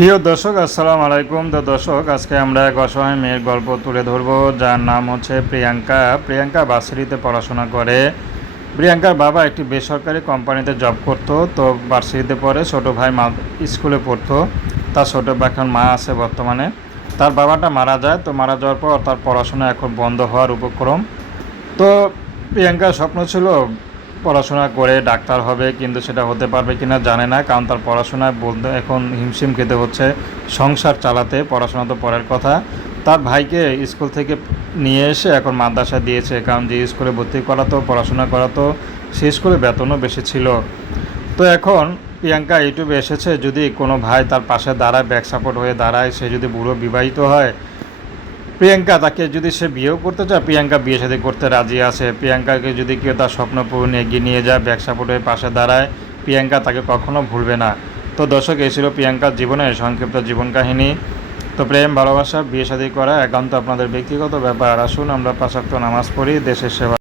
প্রিয় দর্শক, আসসালামু আলাইকুম। তো দর্শক, আজকে আমরা এক অসহায় মেয়ের গল্প তুলে ধরবো, যার নাম হচ্ছে প্রিয়াঙ্কা। প্রিয়াঙ্কা ভার্সিটিতে পড়াশোনা করে। প্রিয়াঙ্কার বাবা একটি বেসরকারি কোম্পানিতে জব করতো। তো ভার্সিটিতে পড়ে, ছোটো ভাই স্কুলে পড়তো। তার ছোটো ভাই এখন মা আছে বর্তমানে। তার বাবাটা মারা যায়। তো মারা যাওয়ার পর তার পড়াশোনা এখন বন্ধ হওয়ার উপক্রম। তো প্রিয়াঙ্কার স্বপ্ন ছিল পড়াশোনা করে ডাক্তার হবে, কিন্তু সেটা হতে পারবে কিনা জানে না, কারণ তার পড়াশোনায় বলতে এখন হিমশিম খেতে হচ্ছে সংসার চালাতে। পড়াশোনা তো পরের কথা। তার ভাইকে স্কুল থেকে নিয়ে এসে এখন মাদ্রাসা দিয়েছে, কারণ যে স্কুলে ভর্তি করাতো, পড়াশোনা করাতো, সেই স্কুলে বেতনও বেশি ছিল। তো এখন প্রিয়াঙ্কা ইউটিউবে এসেছে, যদি কোনো ভাই তার পাশে দাঁড়ায়, ব্যাক সাপোর্ট হয়ে দাঁড়ায়, সে যদি বুড়ো বিবাহিত হয়, প্রিয়াঙ্কা তাকে যদি সে বিয়েও করতে চায়, প্রিয়াঙ্কা বিয়ে শাদী করতে রাজি আছে। প্রিয়াঙ্কাকে যদি কেউ তার স্বপ্ন পূরণে এগিয়ে নিয়ে যায়, ব্যাক সাপোর্টের পাশে দাঁড়ায়, প্রিয়াঙ্কা তাকে কখনো ভুলবে না। তো দর্শক, এই ছিল প্রিয়াঙ্কার জীবনের সংক্ষিপ্ত জীবন কাহিনী। তো প্রেম, ভালোবাসা, বিয়ে শাদী করা একান্ত আপনাদের ব্যক্তিগত ব্যাপার। আসুন আমরা ৫ ওয়াক্ত নামাজ পড়ি, দেশের সেবা